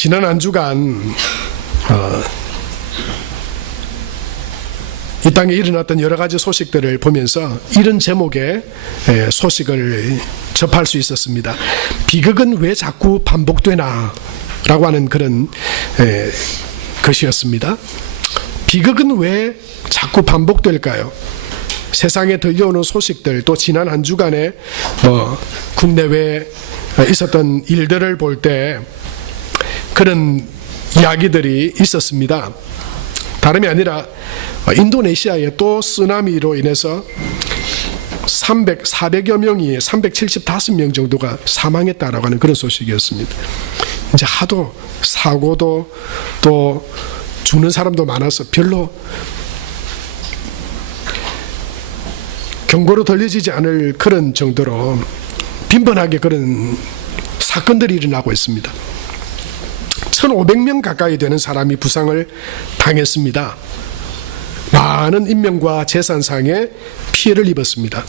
지난 한 주간 이 땅에 일어났던 여러 가지 소식들을 보면서 이런 제목의 소식을 접할 수 있었습니다. 비극은 왜 자꾸 반복되나? 라고 하는 그런 것이었습니다. 비극은 왜 자꾸 반복될까요? 세상에 들려오는 소식들, 또 지난 한 주간에 국내외에 있었던 일들을 볼 때 그런 이야기들이 있었습니다. 다름이 아니라 인도네시아의 또 쓰나미로 인해서 400여 명이 375명 정도가 사망했다라고 하는 그런 소식이었습니다. 이제 하도 사고도 또 죽는 사람도 많아서 별로 경고로 들려지지 않을 그런 정도로 빈번하게 그런 사건들이 일어나고 있습니다. 1,500명 가까이 되는 사람이 부상을 당했습니다. 많은 인명과 재산상의 피해를 입었습니다.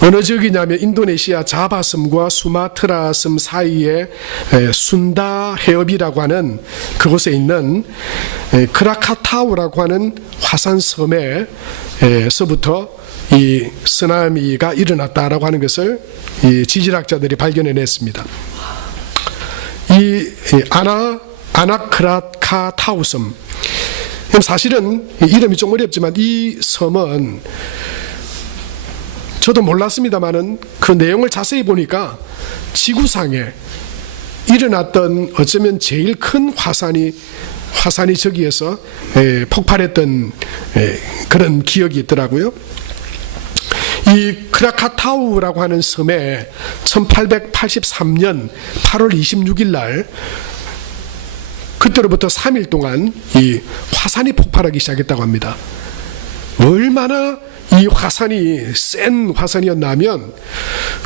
어느 지역이냐면 인도네시아 자바섬과 수마트라 섬 사이에 순다 해협이라고 하는 그곳에 있는 크라카타우라고 하는 화산섬에서부터 이 쓰나미가 일어났다라고 하는 것을 이 지질학자들이 발견해냈습니다. 이 아나크라카타우 섬, 사실은 이름이 좀 어렵지만 이 섬은 저도 몰랐습니다만은 그 내용을 자세히 보니까 지구상에 일어났던 어쩌면 제일 큰 화산이 저기에서 폭발했던 그런 기억이 있더라고요. 이 크라카타우라고 하는 섬에 1883년 8월 26일 날 그때로부터 3일 동안 이 화산이 폭발하기 시작했다고 합니다. 얼마나 이 화산이 센 화산이었냐면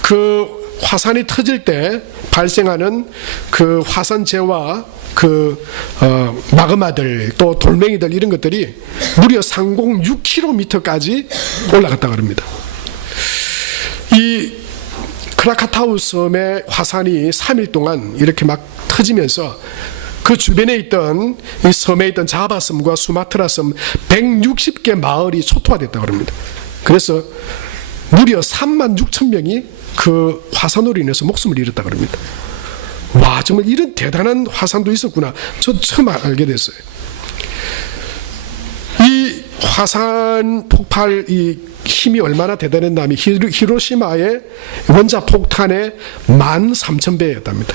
그 화산이 터질 때 발생하는 그 화산재와 그 마그마들 또 돌멩이들 이런 것들이 무려 상공 6km까지 올라갔다고 합니다. 이 크라카타우 섬의 화산이 3일 동안 이렇게 막 터지면서 그 주변에 있던 이 섬에 있던 자바섬과 수마트라 섬 160개 마을이 초토화됐다고 합니다. 그래서 무려 36,000명이 그 화산으로 인해서 목숨을 잃었다고 합니다. 와, 정말 이런 대단한 화산도 있었구나. 저 처음 알게 됐어요. 이 화산 폭발 이 힘이 얼마나 대단했냐면 히로시마의 원자 폭탄의 13,000배였답니다.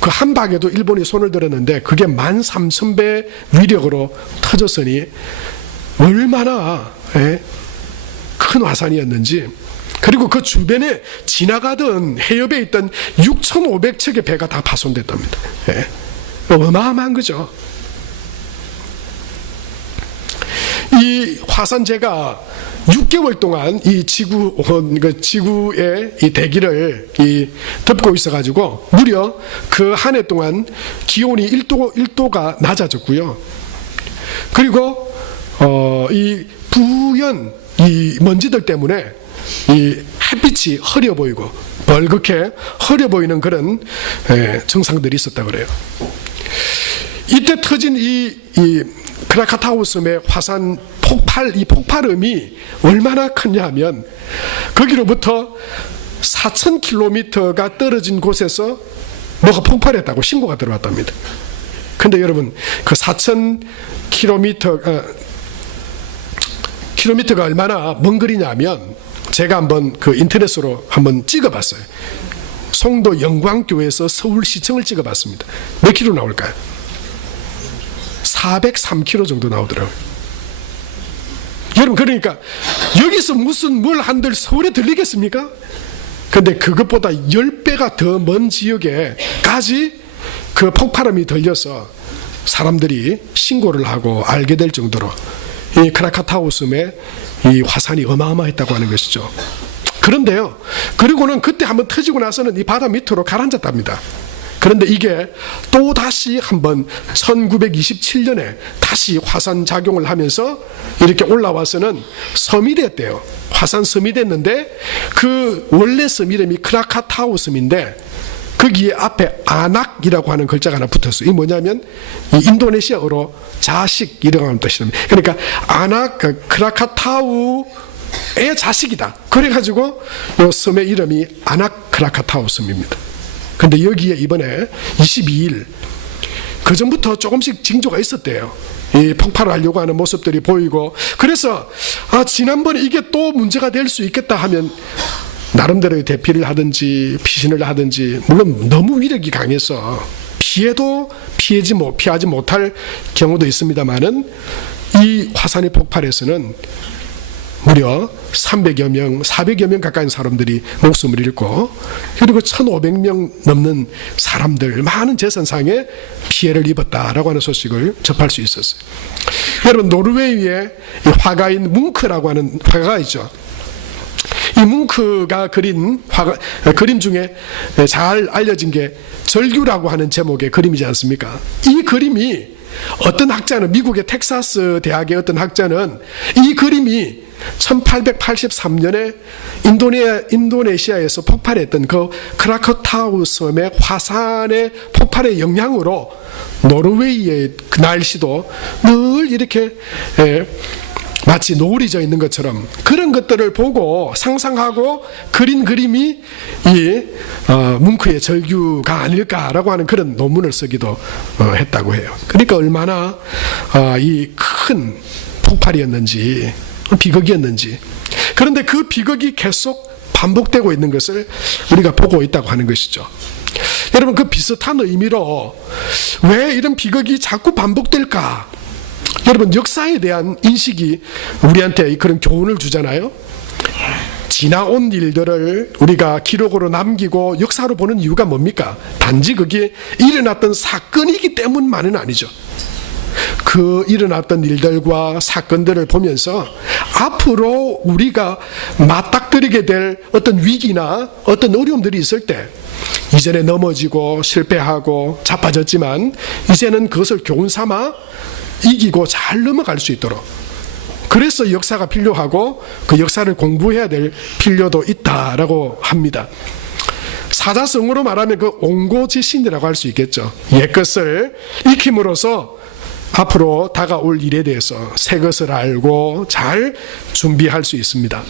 그 한 방에도 일본이 손을 들었는데 그게 13,000배 위력으로 터졌으니 얼마나 큰 화산이었는지. 그리고 그 주변에 지나가던 해협에 있던 6,500척의 배가 다 파손됐답니다. 어마어마한 거죠. 이 화산재가 6개월 동안 이 지구의 이 대기를 덮고 있어가지고 무려 그 한 해 동안 기온이 1도가 낮아졌고요. 그리고 이 부연 이 먼지들 때문에 이 햇빛이 흐려 보이고 벌겋게 흐려 보이는 그런 증상들이 있었다고 그래요. 이때 터진 이 크라카타우 섬의 화산 이 폭발음이 얼마나 크냐 하면 거기로부터 4,000km가 떨어진 곳에서 뭐가 폭발했다고 신고가 들어왔답니다. 근데 여러분 그 4,000km가 얼마나 먼 거리냐 하면 제가 한번 그 인터넷으로 한번 찍어봤어요. 송도 영광교에서 서울시청을 찍어봤습니다. 몇 킬로 나올까요? 403km 정도 나오더라고요. 여러분 그러니까 여기서 무슨 뭘 한들 서울에 들리겠습니까? 근데 그것보다 10배가 더 먼 지역에까지 그 폭발음이 들려서 사람들이 신고를 하고 알게 될 정도로 이 크라카타우 섬의 이 화산이 어마어마했다고 하는 것이죠. 그런데요, 그리고는 그때 한번 터지고 나서는 이 바다 밑으로 가라앉았답니다. 그런데 이게 또 다시 한번 1927년에 다시 화산 작용을 하면서 이렇게 올라와서는 섬이 됐대요. 화산 섬이 됐는데 그 원래 섬 이름이 크라카타우 섬인데 거기에 앞에 아낙이라고 하는 글자가 하나 붙었어요. 이 뭐냐면 이 인도네시아어로 자식이라고 하는 뜻입니다. 그러니까 아낙 크라카타우의 자식이다. 그래가지고 이 섬의 이름이 아낙 크라카타우 섬입니다. 근데 여기에 이번에 22일 그 전부터 조금씩 징조가 있었대요. 이 폭발을 하려고 하는 모습들이 보이고, 그래서 지난번에 이게 또 문제가 될 수 있겠다 하면 나름대로의 대피를 하든지 피신을 하든지, 물론 너무 위력이 강해서 피하지 못할 경우도 있습니다만은 이 화산의 폭발에서는 무려 300여 명, 400여 명 가까이 사람들이 목숨을 잃고, 그리고 1500명 넘는 사람들, 많은 재산상의 피해를 입었다라고 하는 소식을 접할 수 있었어요. 여러분, 노르웨이의 화가인 뭉크라고 하는 화가가 있죠. 이 뭉크가 그린 그림 중에 잘 알려진 게 절규라고 하는 제목의 그림이지 않습니까? 이 그림이 어떤 학자는, 미국의 텍사스 대학의 어떤 학자는 이 그림이 1883년에 인도네시아에서 폭발했던 그 크라카타우 섬의 화산의 폭발의 영향으로 노르웨이의 그 날씨도 늘 이렇게 마치 노을이 져 있는 것처럼 그런 것들을 보고 상상하고 그린 그림이 이 뭉크의 절규가 아닐까라고 하는 그런 논문을 쓰기도 했다고 해요. 그러니까 얼마나 이 큰 폭발이었는지, 비극이었는지. 그런데 그 비극이 계속 반복되고 있는 것을 우리가 보고 있다고 하는 것이죠. 여러분, 그 비슷한 의미로 왜 이런 비극이 자꾸 반복될까? 여러분, 역사에 대한 인식이 우리한테 그런 교훈을 주잖아요. 지나온 일들을 우리가 기록으로 남기고 역사로 보는 이유가 뭡니까? 단지 그게 일어났던 사건이기 때문만은 아니죠. 그 일어났던 일들과 사건들을 보면서 앞으로 우리가 맞닥뜨리게 될 어떤 위기나 어떤 어려움들이 있을 때, 이전에 넘어지고 실패하고 자빠졌지만 이제는 그것을 교훈 삼아 이기고 잘 넘어갈 수 있도록, 그래서 역사가 필요하고 그 역사를 공부해야 될 필요도 있다라고 합니다. 사자성어로 말하면 그 옹고지신이라고 할 수 있겠죠. 옛것을 익힘으로써 앞으로 다가올 일에 대해서 새 것을 알고 잘 준비할 수 있습니다.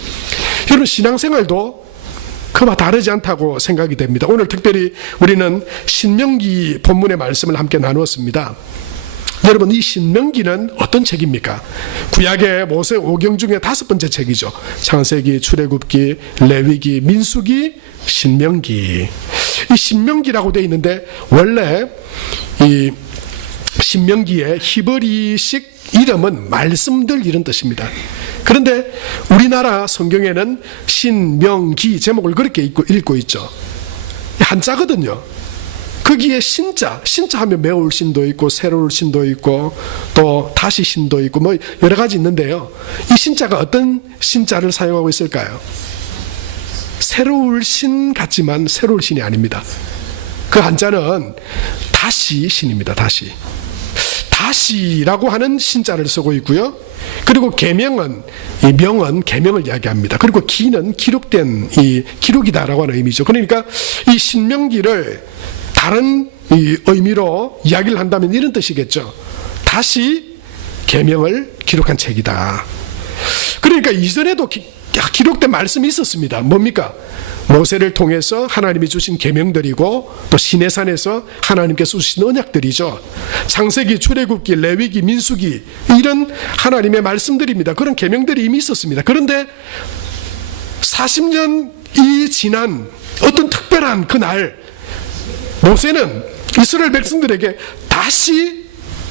여러분, 신앙생활도 그와 다르지 않다고 생각이 됩니다. 오늘 특별히 우리는 신명기 본문의 말씀을 함께 나누었습니다. 여러분, 이 신명기는 어떤 책입니까? 구약의 모세 5경 중에 5번째 책이죠. 창세기, 출애굽기, 레위기, 민수기, 신명기. 이 신명기라고 되어 있는데 원래 이 신명기의 히브리식 이름은 말씀들 이런 뜻입니다. 그런데 우리나라 성경에는 신명기 제목을 그렇게 읽고 있죠. 한자거든요. 거기에 신자 하면 매울 신도 있고 새로울 신도 있고 또 다시 신도 있고 뭐 여러 가지 있는데요. 이 신자가 어떤 신자를 사용하고 있을까요? 새로울 신 같지만 새로울 신이 아닙니다. 그 한자는 다시 신입니다. 다시라고 하는 신자를 쓰고 있고요. 그리고 계명은, 이 명은 계명을 이야기합니다. 그리고 기는 기록된 이 기록이다라고 하는 의미죠. 그러니까 이 신명기를 다른 이 의미로 이야기를 한다면 이런 뜻이겠죠. 다시 계명을 기록한 책이다. 그러니까 이전에도 기록된 말씀이 있었습니다. 뭡니까? 모세를 통해서 하나님이 주신 계명들이고 또 시내산에서 하나님께서 주신 언약들이죠. 창세기, 출애굽기, 레위기, 민수기, 이런 하나님의 말씀들입니다. 그런 계명들이 이미 있었습니다. 그런데 40년이 지난 어떤 특별한 그날, 모세는 이스라엘 백성들에게 다시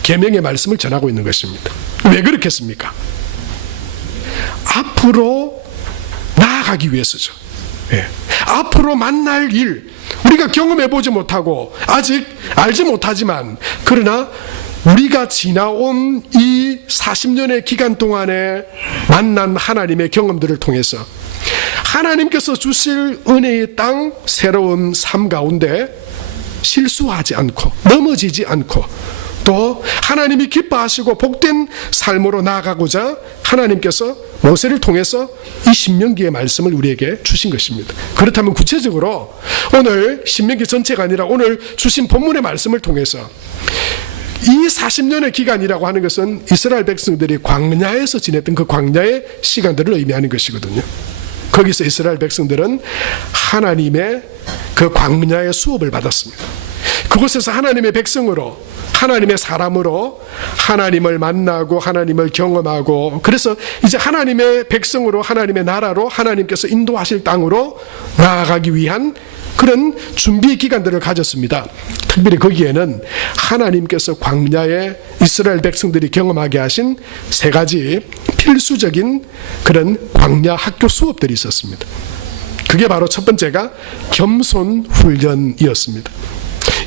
계명의 말씀을 전하고 있는 것입니다. 왜 그렇겠습니까? 앞으로 나아가기 위해서죠. 앞으로 만날 일, 우리가 경험해보지 못하고 아직 알지 못하지만, 그러나 우리가 지나온 이 40년의 기간 동안에 만난 하나님의 경험들을 통해서 하나님께서 주실 은혜의 땅, 새로운 삶 가운데 실수하지 않고 넘어지지 않고 또 하나님이 기뻐하시고 복된 삶으로 나아가고자 하나님께서 모세를 통해서 이 신명기의 말씀을 우리에게 주신 것입니다. 그렇다면 구체적으로 오늘 신명기 전체가 아니라 오늘 주신 본문의 말씀을 통해서 이 40년의 기간이라고 하는 것은 이스라엘 백성들이 광야에서 지냈던 그 광야의 시간들을 의미하는 것이거든요. 거기서 이스라엘 백성들은 하나님의 그 광야의 수업을 받았습니다. 그곳에서 하나님의 백성으로, 하나님의 사람으로 하나님을 만나고 하나님을 경험하고, 그래서 이제 하나님의 백성으로, 하나님의 나라로, 하나님께서 인도하실 땅으로 나아가기 위한 그런 준비 기간들을 가졌습니다. 특별히 거기에는 하나님께서 광야에 이스라엘 백성들이 경험하게 하신 세 가지 필수적인 그런 광야 학교 수업들이 있었습니다. 그게 바로 첫 번째가 겸손 훈련이었습니다.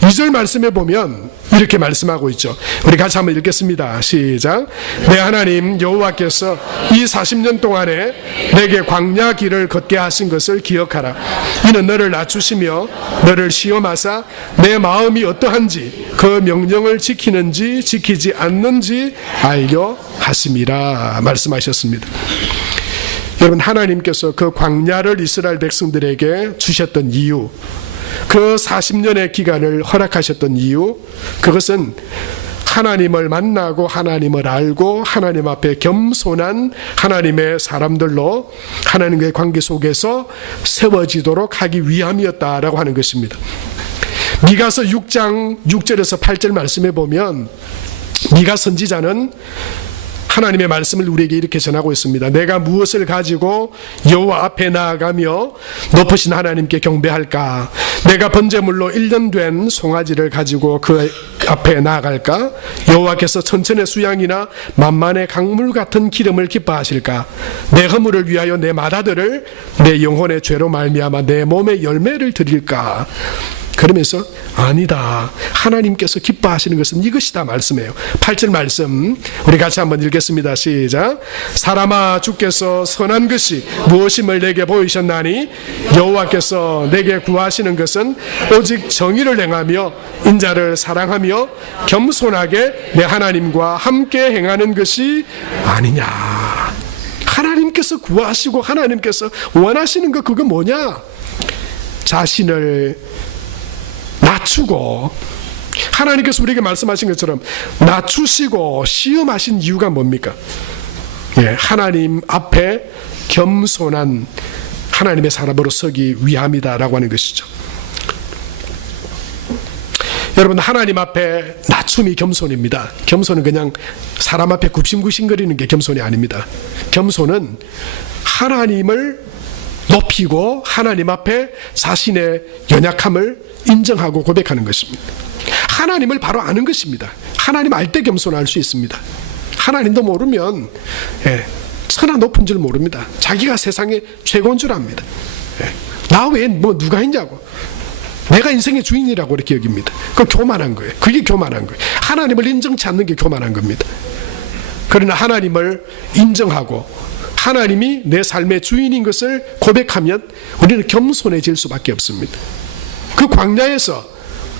2절 말씀에 보면 이렇게 말씀하고 있죠. 우리 같이 한번 읽겠습니다. 시작. 내 하나님 여호와께서 이 40년 동안에 내게 광야 길을 걷게 하신 것을 기억하라. 이는 너를 낮추시며 너를 시험하사 내 마음이 어떠한지 그 명령을 지키는지 지키지 않는지 알려 하심이라 말씀하셨습니다. 여러분, 하나님께서 그 광야를 이스라엘 백성들에게 주셨던 이유, 그 40년의 기간을 허락하셨던 이유, 그것은 하나님을 만나고 하나님을 알고 하나님 앞에 겸손한 하나님의 사람들로 하나님과의 관계 속에서 세워지도록 하기 위함이었다라고 하는 것입니다. 미가서 6장 6절에서 8절 말씀에 보면 미가 선지자는 하나님의 말씀을 우리에게 이렇게 전하고 있습니다. 내가 무엇을 가지고 여호와 앞에 나아가며 높으신 하나님께 경배할까? 내가 번제물로 1년 된 송아지를 가지고 그 앞에 나아갈까? 여호와께서 천천의 수양이나 만만의 강물 같은 기름을 기뻐하실까? 내 허물을 위하여 내 맏아들을 내 영혼의 죄로 말미암아 내 몸의 열매를 드릴까? 그러면서 아니다, 하나님께서 기뻐하시는 것은 이것이다 말씀해요. 8절 말씀 우리 같이 한번 읽겠습니다. 시작. 사람아, 주께서 선한 것이 무엇임을 내게 보이셨나니 여호와께서 내게 구하시는 것은 오직 정의를 행하며 인자를 사랑하며 겸손하게 내 하나님과 함께 행하는 것이 아니냐. 하나님께서 구하시고 하나님께서 원하시는 것, 그거 뭐냐? 자신을 낮추고, 하나님께서 우리에게 말씀하신 것처럼 낮추시고 시험하신 이유가 뭡니까? 하나님 앞에 겸손한 하나님의 사람으로 서기 위함이다라고 하는 것이죠. 여러분, 하나님 앞에 낮춤이 겸손입니다. 겸손은 그냥 사람 앞에 굽신굽신거리는 게 겸손이 아닙니다. 겸손은 하나님을 높이고 하나님 앞에 자신의 연약함을 인정하고 고백하는 것입니다. 하나님을 바로 아는 것입니다. 하나님 알 때 겸손할 수 있습니다. 하나님도 모르면 천하 높은 줄 모릅니다. 자기가 세상의 최고인 줄 압니다. 나 외엔 뭐 누가 있냐고, 내가 인생의 주인이라고 이렇게 여깁니다. 그건 교만한 거예요. 그게 교만한 거예요. 하나님을 인정치 않는 게 교만한 겁니다. 그러나 하나님을 인정하고 하나님이 내 삶의 주인인 것을 고백하면 우리는 겸손해질 수밖에 없습니다. 그 광야에서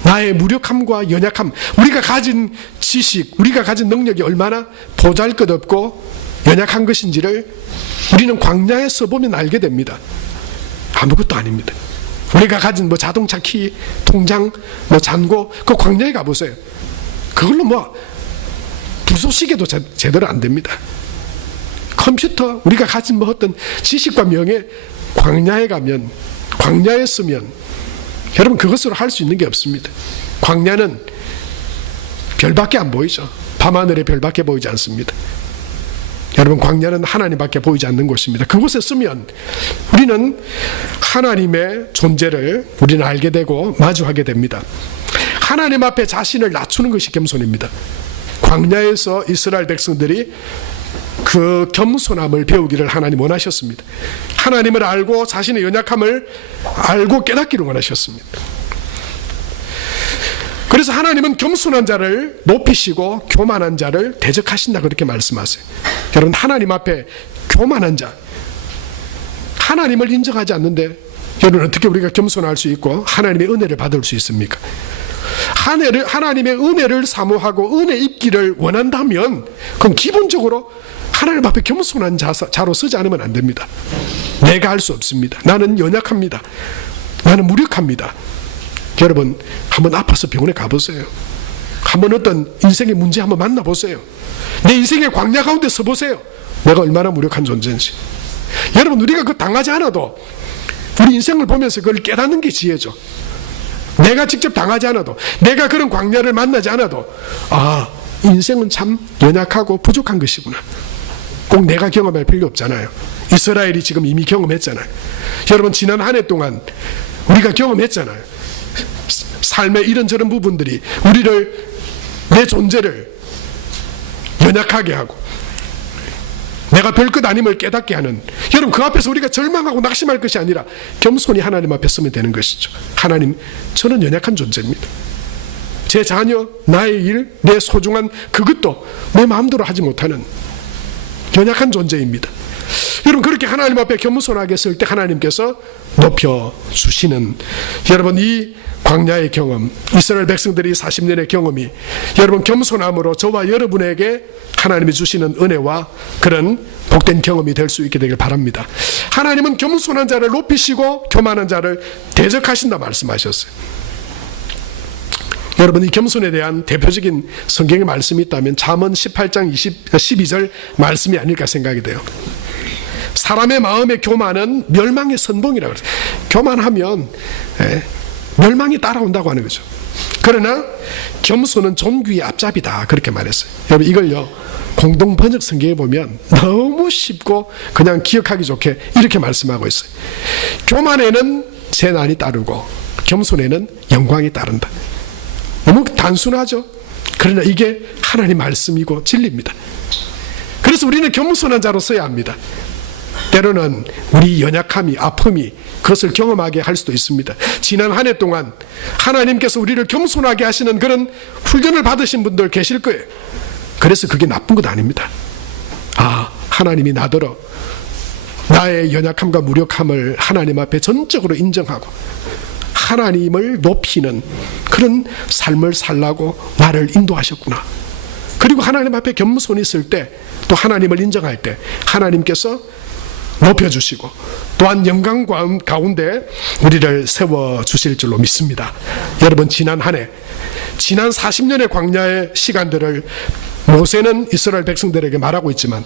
나의 무력함과 연약함, 우리가 가진 지식, 우리가 가진 능력이 얼마나 보잘것없고 연약한 것인지를 우리는 광야에서 보면 알게 됩니다. 아무것도 아닙니다. 우리가 가진 뭐 자동차 키, 통장, 뭐 잔고, 그 광야에 가보세요. 그걸로 뭐 부소시계도 제대로 안 됩니다. 컴퓨터, 우리가 가진 뭐 어떤 지식과 명예, 광야에 가면, 광야에 쓰면 여러분 그것으로 할 수 있는 게 없습니다. 광야는 별밖에 안 보이죠. 밤하늘에 별밖에 보이지 않습니다. 여러분, 광야는 하나님밖에 보이지 않는 곳입니다. 그곳에 쓰면 우리는 하나님의 존재를 우리는 알게 되고 마주하게 됩니다. 하나님 앞에 자신을 낮추는 것이 겸손입니다. 광야에서 이스라엘 백성들이 그 겸손함을 배우기를 하나님 원하셨습니다. 하나님을 알고 자신의 연약함을 알고 깨닫기를 원하셨습니다. 그래서 하나님은 겸손한 자를 높이시고 교만한 자를 대적하신다, 그렇게 말씀하세요. 여러분, 하나님 앞에 교만한 자, 하나님을 인정하지 않는데 여러분 어떻게 우리가 겸손할 수 있고 하나님의 은혜를 받을 수 있습니까? 하나님의 은혜를 사모하고 은혜 입기를 원한다면 그럼 기본적으로 하나님 앞에 겸손한 자로 서지 않으면 안 됩니다. 내가 할 수 없습니다. 나는 연약합니다. 나는 무력합니다. 여러분 한번 아파서 병원에 가보세요. 한번 어떤 인생의 문제 한번 만나보세요. 내 인생의 광야 가운데 서보세요. 내가 얼마나 무력한 존재인지. 여러분 우리가 그거 당하지 않아도 우리 인생을 보면서 그걸 깨닫는 게 지혜죠. 내가 직접 당하지 않아도, 내가 그런 광야를 만나지 않아도, 아, 인생은 참 연약하고 부족한 것이구나. 꼭 내가 경험할 필요 없잖아요. 이스라엘이 지금 이미 경험했잖아요. 여러분 지난 한 해 동안 우리가 경험했잖아요. 삶의 이런저런 부분들이 우리를, 내 존재를 연약하게 하고 내가 별것 아님을 깨닫게 하는, 여러분 그 앞에서 우리가 절망하고 낙심할 것이 아니라 겸손히 하나님 앞에 서면 되는 것이죠. 하나님, 저는 연약한 존재입니다. 제 자녀, 나의 일, 내 소중한 그것도 내 마음대로 하지 못하는 연약한 존재입니다. 여러분 그렇게 하나님 앞에 겸손하게 설 때 하나님께서 높여주시는, 여러분 이 광야의 경험, 이스라엘 백성들이 40년의 경험이 여러분 겸손함으로 저와 여러분에게 하나님이 주시는 은혜와 그런 복된 경험이 될 수 있게 되길 바랍니다. 하나님은 겸손한 자를 높이시고 교만한 자를 대적하신다 말씀하셨어요. 여러분 이 겸손에 대한 대표적인 성경의 말씀이 있다면 잠언 18장 12절 말씀이 아닐까 생각이 돼요. 사람의 마음의 교만은 멸망의 선봉이라고 그래요. 교만하면 멸망이 따라온다고 하는 거죠. 그러나 겸손은 존귀의 앞잡이다 그렇게 말했어요. 여러분 이걸요 공동 번역 성경에 보면 너무 쉽고 그냥 기억하기 좋게 이렇게 말씀하고 있어요. 교만에는 재난이 따르고 겸손에는 영광이 따른다. 너무 단순하죠. 그러나 이게 하나님 말씀이고 진리입니다. 그래서 우리는 겸손한 자로 서야 합니다. 때로는 우리 연약함이, 아픔이 그것을 경험하게 할 수도 있습니다. 지난 한 해 동안 하나님께서 우리를 겸손하게 하시는 그런 훈련을 받으신 분들 계실 거예요. 그래서 그게 나쁜 것 아닙니다. 아, 하나님이 나더러 나의 연약함과 무력함을 하나님 앞에 전적으로 인정하고 하나님을 높이는 그런 삶을 살라고 나를 인도하셨구나. 그리고 하나님 앞에 겸손히 있을 때, 또 하나님을 인정할 때 하나님께서 높여주시고 또한 영광 가운데 우리를 세워주실 줄로 믿습니다. 여러분 지난 한 해, 지난 40년의 광야의 시간들을 모세는 이스라엘 백성들에게 말하고 있지만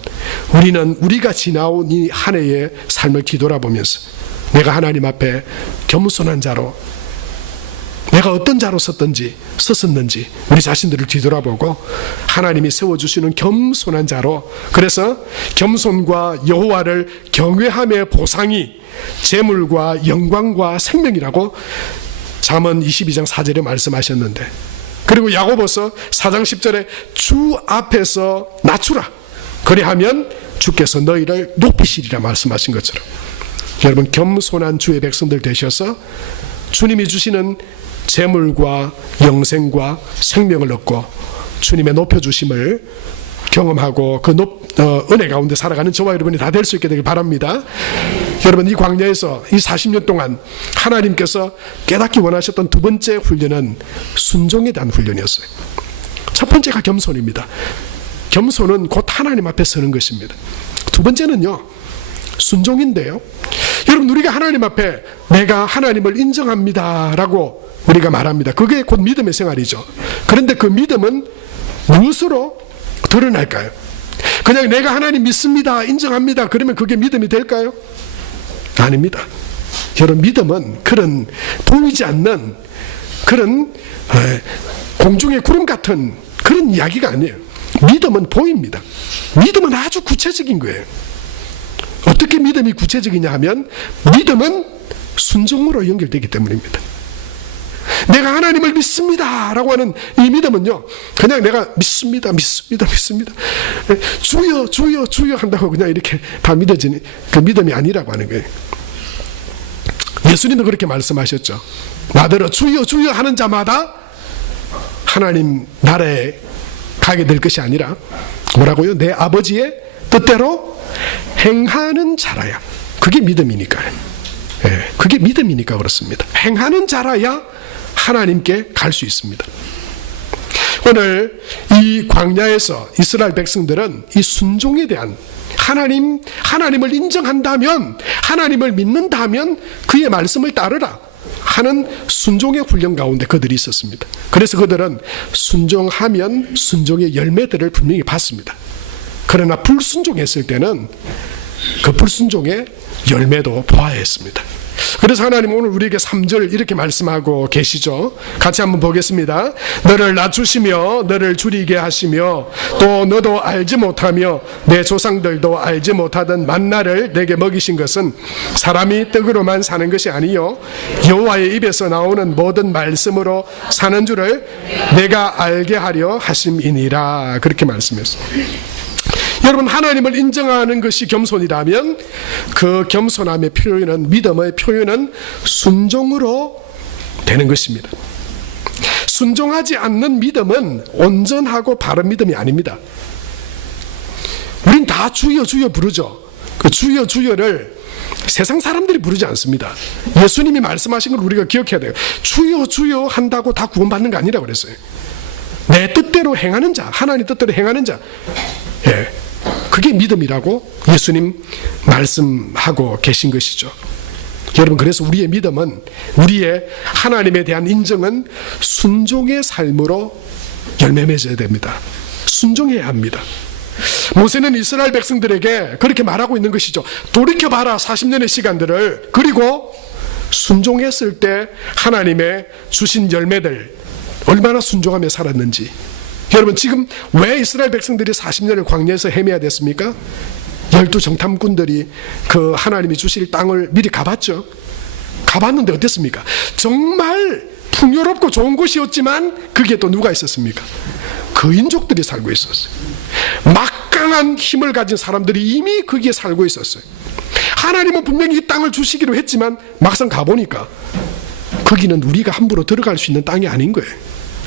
우리는 우리가 지나온 이 한 해의 삶을 뒤돌아보면서 내가 하나님 앞에 겸손한 자로, 내가 어떤 자로 섰었는지 우리 자신들을 뒤돌아보고 하나님이 세워주시는 겸손한 자로, 그래서 겸손과 여호와를 경외함의 보상이 재물과 영광과 생명이라고 잠언 22장 4절에 말씀하셨는데, 그리고 야고보서 4장 10절에 주 앞에서 낮추라 그리하면 주께서 너희를 높이시리라 말씀하신 것처럼 여러분 겸손한 주의 백성들 되셔서 주님이 주시는 재물과 영생과 생명을 얻고 주님의 높여주심을 경험하고 그 은혜 가운데 살아가는 저와 여러분이 다 될 수 있게 되길 바랍니다. 여러분 이 광야에서 이 40년 동안 하나님께서 깨닫기 원하셨던 두 번째 훈련은 순종에 대한 훈련이었어요. 첫 번째가 겸손입니다. 겸손은 곧 하나님 앞에 서는 것입니다. 두 번째는요 순종인데요, 여러분 우리가 하나님 앞에 내가 하나님을 인정합니다 라고 우리가 말합니다. 그게 곧 믿음의 생활이죠. 그런데 그 믿음은 무엇으로 드러날까요? 그냥 내가 하나님 믿습니다, 인정합니다 그러면 그게 믿음이 될까요? 아닙니다. 여러분 믿음은 그런 보이지 않는 그런 공중의 구름 같은 그런 이야기가 아니에요. 믿음은 보입니다. 믿음은 아주 구체적인 거예요. 어떻게 믿음이 구체적이냐 하면 믿음은 순종으로 연결되기 때문입니다. 내가 하나님을 믿습니다 라고 하는 이 믿음은요 그냥 내가 믿습니다 주여 주여 주여 한다고 그냥 이렇게 다 믿어지는 그 믿음이 아니라고 하는 거예요. 예수님도 그렇게 말씀하셨죠. 나더러 주여 주여 하는 자마다 하나님 나라에 가게 될 것이 아니라 뭐라고요? 내 아버지의 뜻대로 행하는 자라야. 그게 믿음이니까요. 그게 믿음이니까 그렇습니다. 행하는 자라야 하나님께 갈 수 있습니다. 오늘 이 광야에서 이스라엘 백성들은 이 순종에 대한 하나님을 인정한다면, 하나님을 믿는다면 그의 말씀을 따르라 하는 순종의 훈련 가운데 그들이 있었습니다. 그래서 그들은 순종하면 순종의 열매들을 분명히 받습니다. 그러나 불순종했을 때는 그 불순종의 열매도 보아야 했습니다. 그래서 하나님 오늘 우리에게 3절 이렇게 말씀하고 계시죠. 같이 한번 보겠습니다. 너를 낮추시며 너를 줄이게 하시며 또 너도 알지 못하며 내 조상들도 알지 못하던 만나를 내게 먹이신 것은 사람이 떡으로만 사는 것이 아니요 여호와의 입에서 나오는 모든 말씀으로 사는 줄을 내가 알게 하려 하심이니라. 그렇게 말씀했습니다. 여러분, 하나님을 인정하는 것이 겸손이라면 그 겸손함의 표현은, 믿음의 표현은 순종으로 되는 것입니다. 순종하지 않는 믿음은 온전하고 바른 믿음이 아닙니다. 우린 다 주여 주여 부르죠. 그 주여 주여를 세상 사람들이 부르지 않습니다. 예수님이 말씀하신 걸 우리가 기억해야 돼요. 주여 주여 한다고 다 구원받는 거 아니라고 그랬어요. 내 뜻대로 행하는 자, 하나님 뜻대로 행하는 자, 예, 그게 믿음이라고 예수님 말씀하고 계신 것이죠. 여러분, 그래서 우리의 믿음은, 우리의 하나님에 대한 인정은 순종의 삶으로 열매 맺어야 됩니다. 순종해야 합니다. 모세는 이스라엘 백성들에게 그렇게 말하고 있는 것이죠. 돌이켜봐라 40년의 시간들을. 그리고 순종했을 때 하나님의 주신 열매들 얼마나 순종하며 살았는지. 여러분, 지금 왜 이스라엘 백성들이 40년을 광야에서 헤매야 됐습니까? 12 정탐꾼들이 그 하나님이 주실 땅을 미리 가봤죠. 가봤는데 어땠습니까? 정말 풍요롭고 좋은 곳이었지만 거기에 또 누가 있었습니까? 거인족들이 살고 있었어요. 막강한 힘을 가진 사람들이 이미 거기에 살고 있었어요. 하나님은 분명히 이 땅을 주시기로 했지만 막상 가보니까 거기는 우리가 함부로 들어갈 수 있는 땅이 아닌 거예요.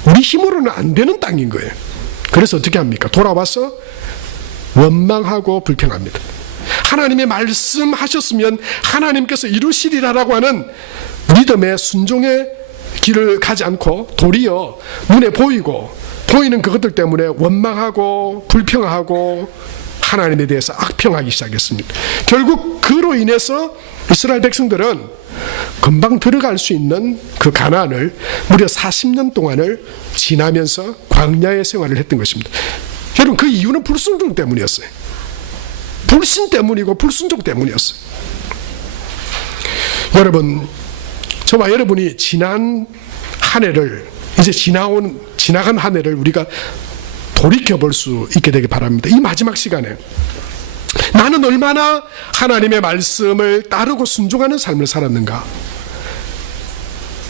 우리 힘으로는 안 되는 땅인 거예요. 그래서 어떻게 합니까? 돌아와서 원망하고 불평합니다. 하나님의 말씀하셨으면 하나님께서 이루시리라라고 하는 믿음의 순종의 길을 가지 않고 도리어 눈에 보이는 그것들 때문에 원망하고 불평하고 하나님에 대해서 악평하기 시작했습니다. 결국 그로 인해서 이스라엘 백성들은 금방 들어갈 수 있는 그 가나안을 무려 40년 동안을 지나면서 광야의 생활을 했던 것입니다. 여러분, 그 이유는 불순종 때문이었어요. 불신 때문이고 불순종 때문이었어요. 여러분, 저와 여러분이 지난 한 해를, 이제 지나간 한 해를 우리가 돌이켜볼 수 있게 되길 바랍니다. 이 마지막 시간에 나는 얼마나 하나님의 말씀을 따르고 순종하는 삶을 살았는가?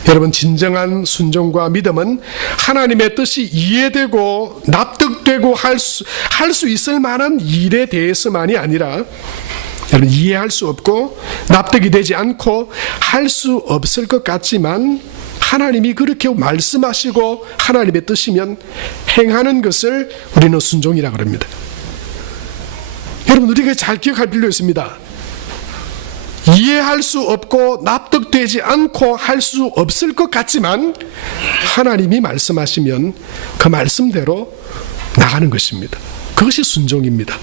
여러분, 진정한 순종과 믿음은 하나님의 뜻이 이해되고 납득되고 할 수 있을 만한 일에 대해서만이 아니라, 여러분, 이해할 수 없고 납득이 되지 않고 할 수 없을 것 같지만 하나님이 그렇게 말씀하시고 하나님의 뜻이면 행하는 것을 우리는 순종이라고 합니다. 여러분, 우리가 잘 기억할 필요 있습니다. 이해할 수 없고 납득되지 않고 할 수 없을 것 같지만 하나님이 말씀하시면 그 말씀대로 나가는 것입니다. 그것이 순종입니다.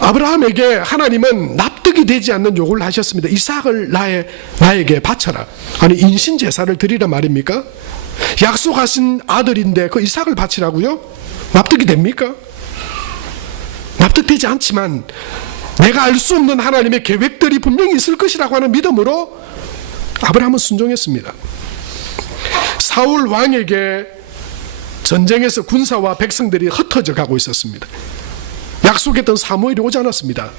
아브라함에게 하나님은 납득이 되지 않는 요구를 하셨습니다. 이삭을 나에게 바쳐라. 아니, 인신제사를 드리라 말입니까? 약속하신 아들인데 그 이삭을 바치라고요? 납득이 됩니까? 납득되지 않지만 내가 알 수 없는 하나님의 계획들이 분명히 있을 것이라고 하는 믿음으로 아브라함은 순종했습니다. 사울 왕에게 전쟁에서 군사와 백성들이 흩어져 가고 있었습니다. 약속했던 사무엘이 오지 않았습니다.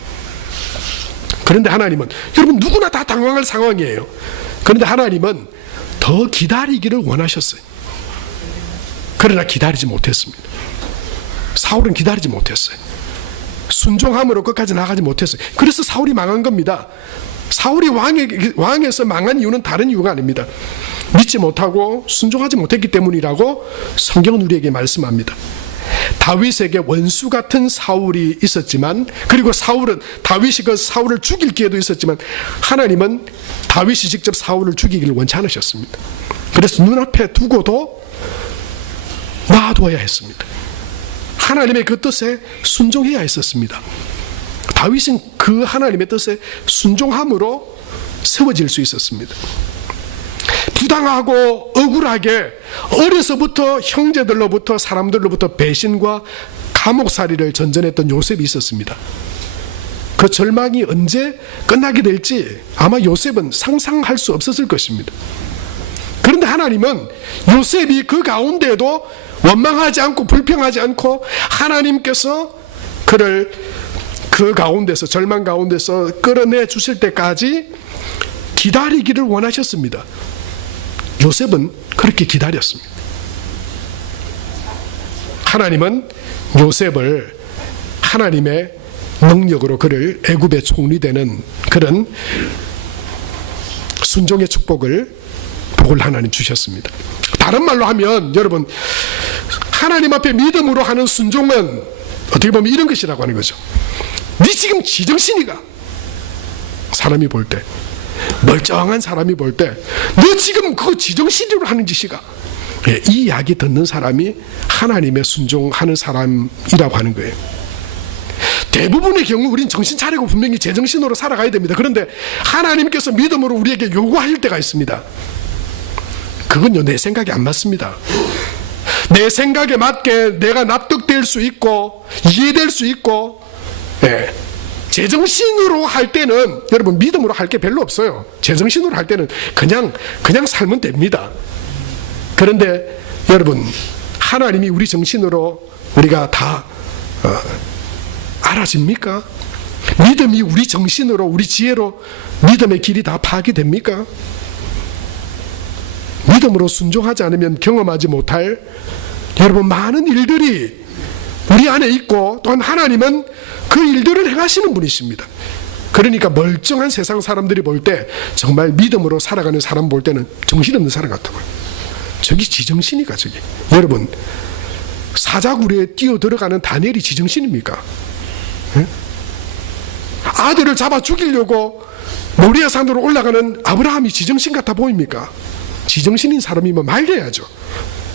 그런데 하나님은, 여러분, 누구나 다 당황할 상황이에요. 그런데 하나님은 더 기다리기를 원하셨어요. 그러나 기다리지 못했습니다. 사울은 기다리지 못했어요. 순종함으로 끝까지 나가지 못했어요. 그래서 사울이 망한 겁니다. 사울이 왕에서 망한 이유는 다른 이유가 아닙니다. 믿지 못하고 순종하지 못했기 때문이라고 성경은 우리에게 말씀합니다. 다윗에게 원수 같은 사울이 있었지만, 그리고 다윗이 그 사울을 죽일 기회도 있었지만, 하나님은 다윗이 직접 사울을 죽이기를 원치 않으셨습니다. 그래서 눈앞에 두고도 놔둬야 했습니다. 하나님의 그 뜻에 순종해야 했었습니다. 다윗은 그 하나님의 뜻에 순종함으로 세워질 수 있었습니다. 부당하고 억울하게 어려서부터 형제들로부터 사람들로부터 배신과 감옥살이를 전전했던 요셉이 있었습니다. 그 절망이 언제 끝나게 될지 아마 요셉은 상상할 수 없었을 것입니다. 그런데 하나님은 요셉이 그 가운데에도 원망하지 않고 불평하지 않고 하나님께서 그를 그 가운데서, 절망 가운데서 끌어내 주실 때까지 기다리기를 원하셨습니다. 요셉은 그렇게 기다렸습니다. 하나님은 요셉을 하나님의 능력으로 그를 애굽의 총리 되는 그런 순종의 축복을, 복을 하나님 주셨습니다. 다른 말로 하면 여러분, 하나님 앞에 믿음으로 하는 순종은 어떻게 보면 이런 것이라고 하는 거죠. 네 지금 지정신이가, 사람이 볼 때, 멀쩡한 사람이 볼 때 너 지금 그거 지정신으로 하는 짓이가, 이 이야기 듣는 사람이 하나님의 순종하는 사람이라고 하는 거예요. 대부분의 경우 우린 정신 차리고 분명히 제정신으로 살아가야 됩니다. 그런데 하나님께서 믿음으로 우리에게 요구하실 때가 있습니다. 그건요, 내 생각이 안 맞습니다. 내 생각에 맞게 내가 납득될 수 있고 이해될 수 있고, 제정신으로 할 때는 여러분 믿음으로 할 게 별로 없어요. 제정신으로 할 때는 그냥 살면 됩니다. 그런데 여러분, 하나님이 우리 정신으로 우리가 다 알아집니까? 믿음이 우리 정신으로, 우리 지혜로 믿음의 길이 다 파악됩니까? 믿음으로 순종하지 않으면 경험하지 못할 여러분 많은 일들이 우리 안에 있고, 또한 하나님은 그 일들을 행하시는 분이십니다. 그러니까 멀쩡한 세상 사람들이 볼 때, 정말 믿음으로 살아가는 사람 볼 때는 정신없는 사람 같다고요. 저기 지정신이가, 저기. 여러분, 사자굴에 뛰어 들어가는 다니엘이 지정신입니까? 응? 아들을 잡아 죽이려고 모리아 산으로 올라가는 아브라함이 지정신 같아 보입니까? 지정신인 사람이면 말려야죠.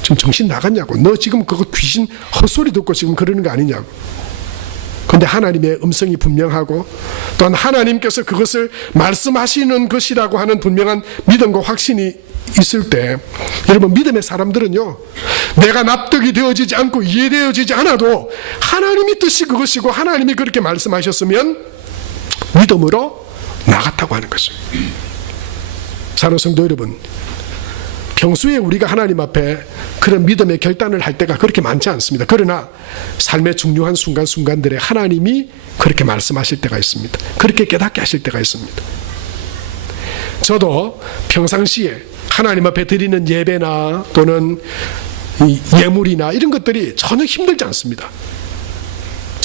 지금 정신 나갔냐고, 너 지금 그거 귀신 헛소리 듣고 지금 그러는 거 아니냐고. 그런데 하나님의 음성이 분명하고, 또한 하나님께서 그것을 말씀하시는 것이라고 하는 분명한 믿음과 확신이 있을 때, 여러분, 믿음의 사람들은요, 내가 납득이 되어지지 않고 이해되어지지 않아도 하나님의 뜻이 그것이고 하나님이 그렇게 말씀하셨으면 믿음으로 나갔다고 하는 것입니다. 사랑하는 성도 여러분, 평소에 우리가 하나님 앞에 그런 믿음의 결단을 할 때가 그렇게 많지 않습니다. 그러나 삶의 중요한 순간순간들에 하나님이 그렇게 말씀하실 때가 있습니다. 그렇게 깨닫게 하실 때가 있습니다. 저도 평상시에 하나님 앞에 드리는 예배나 또는 예물이나 이런 것들이 전혀 힘들지 않습니다.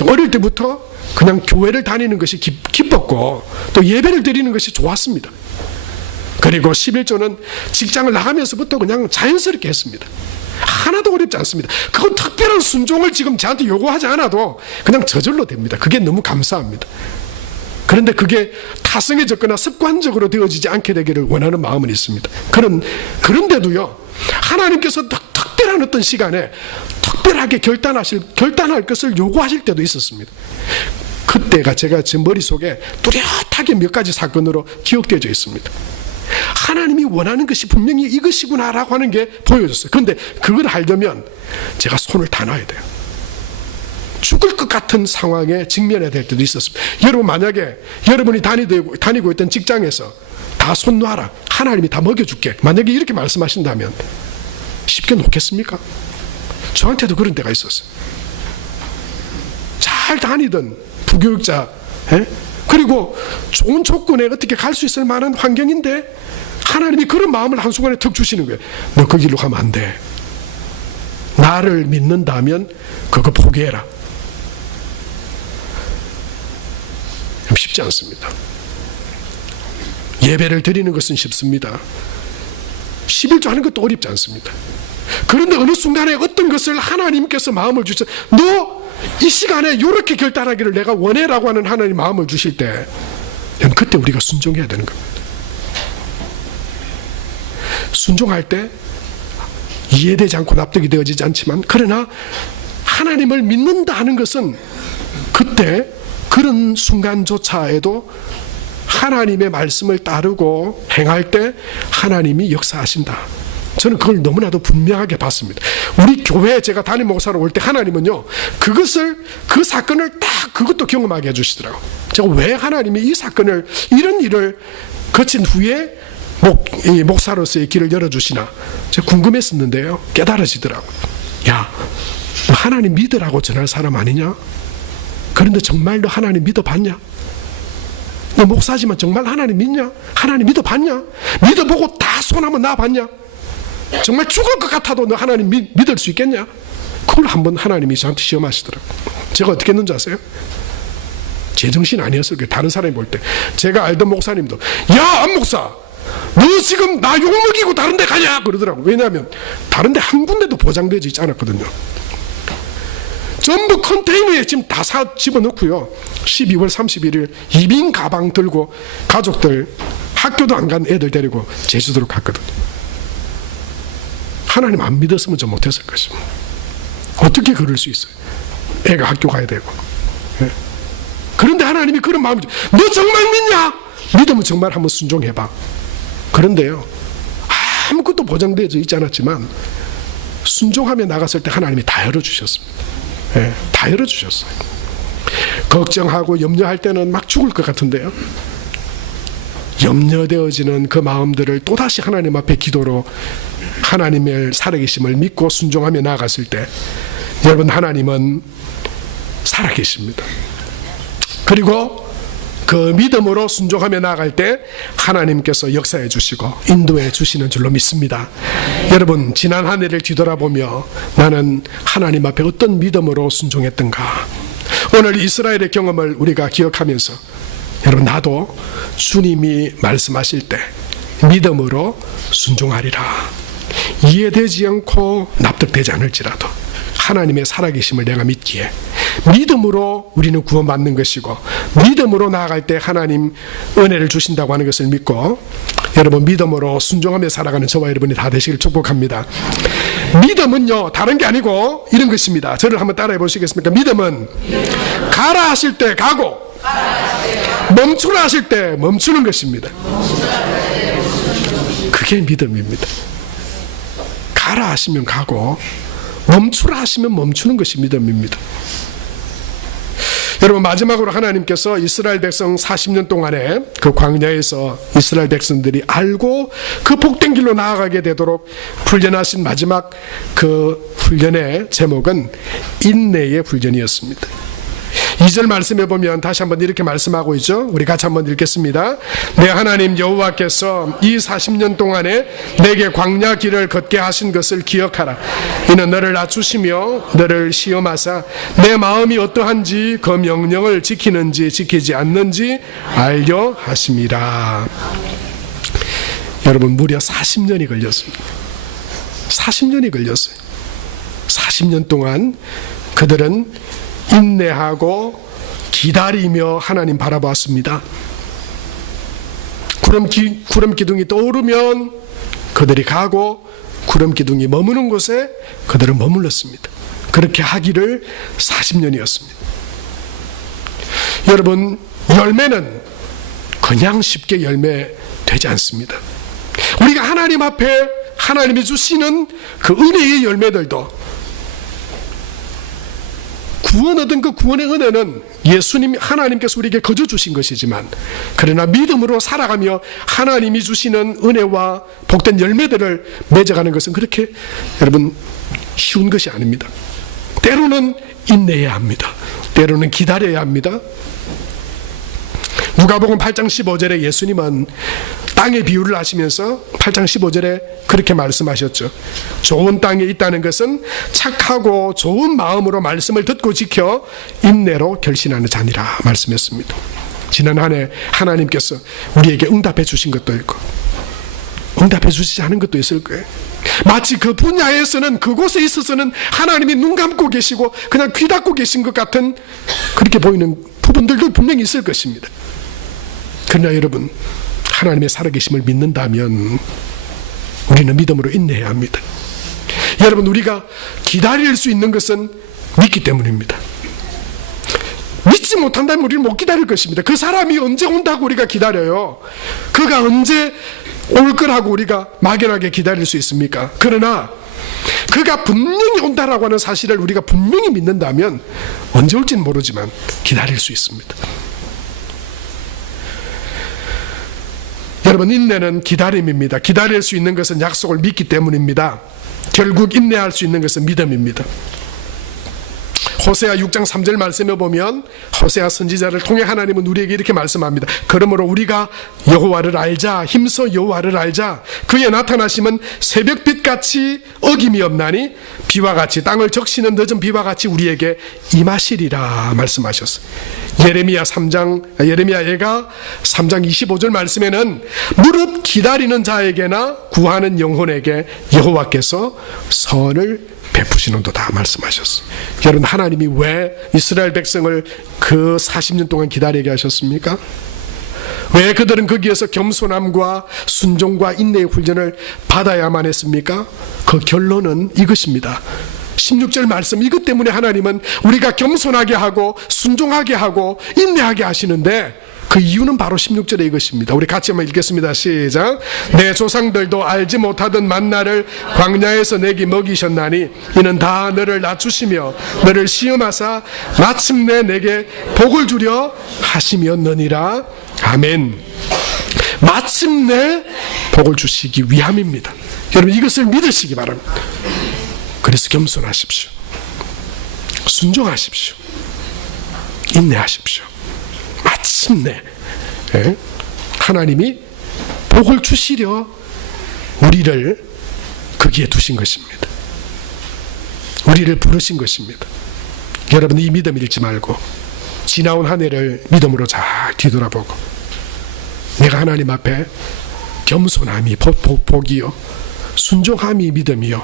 어릴 때부터 그냥 교회를 다니는 것이 기뻤고, 또 예배를 드리는 것이 좋았습니다. 그리고 11조는 직장을 나가면서부터 그냥 자연스럽게 했습니다. 하나도 어렵지 않습니다. 그건 특별한 순종을 지금 저한테 요구하지 않아도 그냥 저절로 됩니다. 그게 너무 감사합니다. 그런데 그게 타성해졌거나 습관적으로 되어지지 않게 되기를 원하는 마음은 있습니다. 그런데도요, 하나님께서 특별한 어떤 시간에 특별하게 결단할 것을 요구하실 때도 있었습니다. 그때가 제가 제 머릿속에 뚜렷하게 몇 가지 사건으로 기억되어져 있습니다. 하나님이 원하는 것이 분명히 이것이구나라고 하는 게 보여졌어요. 그런데 그걸 하려면 제가 손을 다 놔야 돼요. 죽을 것 같은 상황에 직면해야 될 때도 있었습니다. 여러분, 만약에 여러분이 다니고 있던 직장에서 다 손 놔라, 하나님이 다 먹여줄게, 만약에 이렇게 말씀하신다면 쉽게 놓겠습니까? 저한테도 그런 때가 있었어요. 잘 다니던 부교육자, 그리고 좋은 조건에 어떻게 갈 수 있을 만한 환경인데 하나님이 그런 마음을 한순간에 턱 주시는 거예요. 너 그 길로 가면 안 돼. 나를 믿는다면 그거 포기해라. 쉽지 않습니다. 예배를 드리는 것은 쉽습니다. 11조 하는 것도 어렵지 않습니다. 그런데 어느 순간에 어떤 것을 하나님께서 마음을 주셔, 너 이 시간에 이렇게 결단하기를 내가 원해라고 하는 하나님 마음을 주실 때, 그때 우리가 순종해야 되는 겁니다. 순종할 때 이해되지 않고 납득이 되어지지 않지만, 그러나 하나님을 믿는다 하는 것은 그때 그런 순간조차에도 하나님의 말씀을 따르고 행할 때 하나님이 역사하신다. 저는 그걸 너무나도 분명하게 봤습니다. 우리 교회에 제가 담임 목사로 올 때 하나님은요, 그 사건을 딱 그것도 경험하게 해주시더라고요. 제가 왜 하나님이 이 사건을, 이런 일을 거친 후에 목사로서의 길을 열어주시나 제가 궁금했었는데요, 깨달아지더라고요. 야, 너 하나님 믿으라고 전할 사람 아니냐? 그런데 정말 너 하나님 믿어봤냐? 너 목사지만 정말 하나님 믿냐? 하나님 믿어봤냐? 믿어보고 다 손 한번 놔봤냐? 정말 죽을 것 같아도 너 하나님 믿을 수 있겠냐? 그걸 한번 하나님이 저한테 시험하시더라고요. 제가 어떻게 했는지 아세요? 제정신 아니었을 거예요. 다른 사람이 볼 때. 제가 알던 목사님도, 야, 안 목사, 너 지금 나 욕먹이고 다른 데 가냐? 그러더라고요. 왜냐하면 다른 데 한 군데도 보장되지 있지 않았거든요. 전부 컨테이너에 지금 다 집어넣고요. 12월 31일 이민 가방 들고 가족들, 학교도 안 간 애들 데리고 제주도로 갔거든요. 하나님 안 믿었으면 좀 못했을 것입니다. 어떻게 그럴 수 있어요? 애가 학교 가야 되고. 네. 그런데 하나님이 그런 마음이죠. 너 정말 믿냐? 믿으면 정말 한번 순종해봐. 그런데요, 아무것도 보장되어져 있지 않았지만 순종하며 나갔을 때 하나님이 다 열어주셨습니다. 네, 다 열어주셨어요. 걱정하고 염려할 때는 막 죽을 것 같은데요, 염려되어지는 그 마음들을 또다시 하나님 앞에 기도로 하나님의 살아계심을 믿고 순종하며 나아갔을 때, 여러분, 하나님은 살아계십니다. 그리고 그 믿음으로 순종하며 나아갈 때 하나님께서 역사해 주시고 인도해 주시는 줄로 믿습니다. 여러분, 지난 한 해를 뒤돌아보며 나는 하나님 앞에 어떤 믿음으로 순종했던가, 오늘 이스라엘의 경험을 우리가 기억하면서, 여러분, 나도 주님이 말씀하실 때 믿음으로 순종하리라. 이해되지 않고 납득되지 않을지라도 하나님의 살아계심을 내가 믿기에 믿음으로 우리는 구원받는 것이고, 믿음으로 나아갈 때 하나님 은혜를 주신다고 하는 것을 믿고, 여러분, 믿음으로 순종하며 살아가는 저와 여러분이 다 되시길 축복합니다. 믿음은요, 다른 게 아니고 이런 것입니다. 저를 한번 따라해 보시겠습니까? 믿음은 가라 하실 때 가고 멈추라 하실 때 멈추는 것입니다. 그게 믿음입니다. 가라 하시면 가고 멈추라 하시면 멈추는 것이 믿음입니다. 여러분, 마지막으로 하나님께서 이스라엘 백성 40년 동안에 그 광야에서 이스라엘 백성들이 알고 그 복된 길로 나아가게 되도록 훈련하신 마지막 그 훈련의 제목은 인내의 훈련이었습니다. 2절 말씀해 보면 다시 한번 이렇게 말씀하고 있죠. 우리 같이 한번 읽겠습니다. 내 하나님 여호와께서 이 40년 동안에 내게 광야 길을 걷게 하신 것을 기억하라. 이는 너를 낮추시며 너를 시험하사 내 마음이 어떠한지 그 명령을 지키는지 지키지 않는지 알려 하심이라. 여러분, 무려 40년이 걸렸습니다. 40년이 걸렸어요. 40년 동안 그들은 인내하고 기다리며 하나님 바라보았습니다. 구름 기둥이 떠오르면 그들이 가고 구름 기둥이 머무는 곳에 그들은 머물렀습니다. 그렇게 하기를 40년이었습니다. 여러분, 열매는 그냥 쉽게 열매 되지 않습니다. 우리가 하나님 앞에 하나님이 주시는 그 은혜의 열매들도, 구원 얻은 그 구원의 은혜는 예수님, 하나님께서 우리에게 거저 주신 것이지만, 그러나 믿음으로 살아가며 하나님이 주시는 은혜와 복된 열매들을 맺어가는 것은 그렇게, 여러분, 쉬운 것이 아닙니다. 때로는 인내해야 합니다. 때로는 기다려야 합니다. 누가복음 8장 15절에 예수님은 땅의 비유를 하시면서 8장 15절에 그렇게 말씀하셨죠. 좋은 땅에 있다는 것은 착하고 좋은 마음으로 말씀을 듣고 지켜 인내로 결신하는 자니라 말씀했습니다. 지난 한 해 하나님께서 우리에게 응답해 주신 것도 있고 응답해 주시지 않은 것도 있을 거예요. 마치 그 분야에서는 그곳에 있어서는 하나님이 눈 감고 계시고 그냥 귀 닫고 계신 것 같은 그렇게 보이는 부분들도 분명히 있을 것입니다. 그러나 여러분, 하나님의 살아계심을 믿는다면 우리는 믿음으로 인내해야 합니다. 여러분, 우리가 기다릴 수 있는 것은 믿기 때문입니다. 믿지 못한다면 우리는 못 기다릴 것입니다. 그 사람이 언제 온다고 우리가 기다려요? 그가 언제 올 거라고 우리가 막연하게 기다릴 수 있습니까? 그러나 그가 분명히 온다라고 하는 사실을 우리가 분명히 믿는다면 언제 올지는 모르지만 기다릴 수 있습니다. 여러분, 인내는 기다림입니다. 기다릴 수 있는 것은 약속을 믿기 때문입니다. 결국 인내할 수 있는 것은 믿음입니다. 호세아 6장 3절 말씀에 보면 호세아 선지자를 통해 하나님은 우리에게 이렇게 말씀합니다. 그러므로 우리가 여호와를 알자. 힘써 여호와를 알자. 그의 나타나심은 새벽빛같이 어김이 없나니 비와 같이 땅을 적시는 늦은 비와 같이 우리에게 임하시리라 말씀하셨어요. 예레미야가 3장 25절 말씀에는 무릇 기다리는 자에게나 구하는 영혼에게 여호와께서 선을 베푸시는도다 말씀하셨어요. 여러분, 하나님이 왜 이스라엘 백성을 그 40년 동안 기다리게 하셨습니까? 왜 그들은 거기에서 겸손함과 순종과 인내의 훈련을 받아야만 했습니까? 그 결론은 이것입니다. 16절 말씀, 이것 때문에 하나님은 우리가 겸손하게 하고 순종하게 하고 인내하게 하시는데 그 이유는 바로 16절에 이것입니다. 우리 같이 한번 읽겠습니다. 시작. 내 조상들도 알지 못하던 만나를 광야에서 내게 먹이셨나니 이는 다 너를 낮추시며 너를 시험하사 마침내 내게 복을 주려 하심이었느니라. 아멘. 마침내 복을 주시기 위함입니다. 여러분, 이것을 믿으시기 바랍니다. 그래서 겸손하십시오. 순종하십시오. 인내하십시오. 마침내 하나님이 복을 주시려 우리를 거기에 두신 것입니다. 우리를 부르신 것입니다. 여러분, 이 믿음 잃지 말고 지나온 한 해를 믿음으로 잘 뒤돌아보고 내가 하나님 앞에 겸손함이 복이요, 순종함이 믿음이요,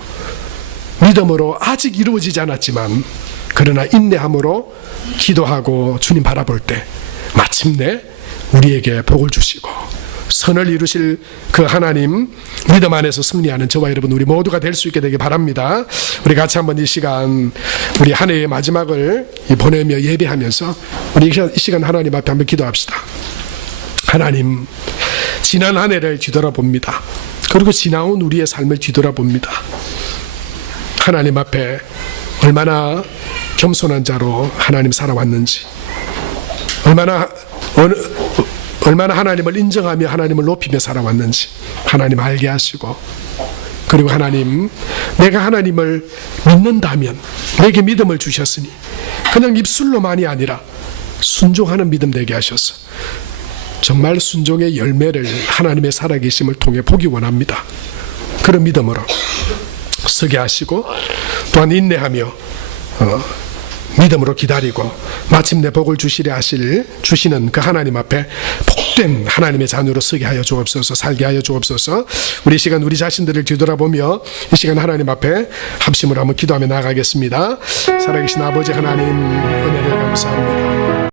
믿음으로 아직 이루어지지 않았지만 그러나 인내함으로 기도하고 주님 바라볼 때 마침내 우리에게 복을 주시고 선을 이루실 그 하나님 믿음 안에서 승리하는 저와 여러분 우리 모두가 될 수 있게 되길 바랍니다. 우리 같이 한번 이 시간, 우리 한 해의 마지막을 보내며 예배하면서 우리 이 시간 하나님 앞에 한번 기도합시다. 하나님, 지난 한 해를 뒤돌아봅니다. 그리고 지나온 우리의 삶을 뒤돌아봅니다. 하나님 앞에 얼마나 겸손한 자로 하나님 살아왔는지, 얼마나 하나님을 인정하며 하나님을 높이며 살아왔는지 하나님 알게 하시고, 그리고 하나님, 내가 하나님을 믿는다면 내게 믿음을 주셨으니 그냥 입술로만이 아니라 순종하는 믿음 되게 하셔서 정말 순종의 열매를 하나님의 살아계심을 통해 보기 원합니다. 그런 믿음으로 서게 하시고 또한 인내하며 믿음으로 기다리고 마침내 복을 주시는 그 하나님 앞에 복된 하나님의 자녀로 서게 하여 주옵소서, 살게 하여 주옵소서. 우리 이 시간 우리 자신들을 뒤돌아보며 이 시간 하나님 앞에 합심으로 한번 기도하며 나아가겠습니다. 살아계신 아버지 하나님, 은혜를 감사합니다.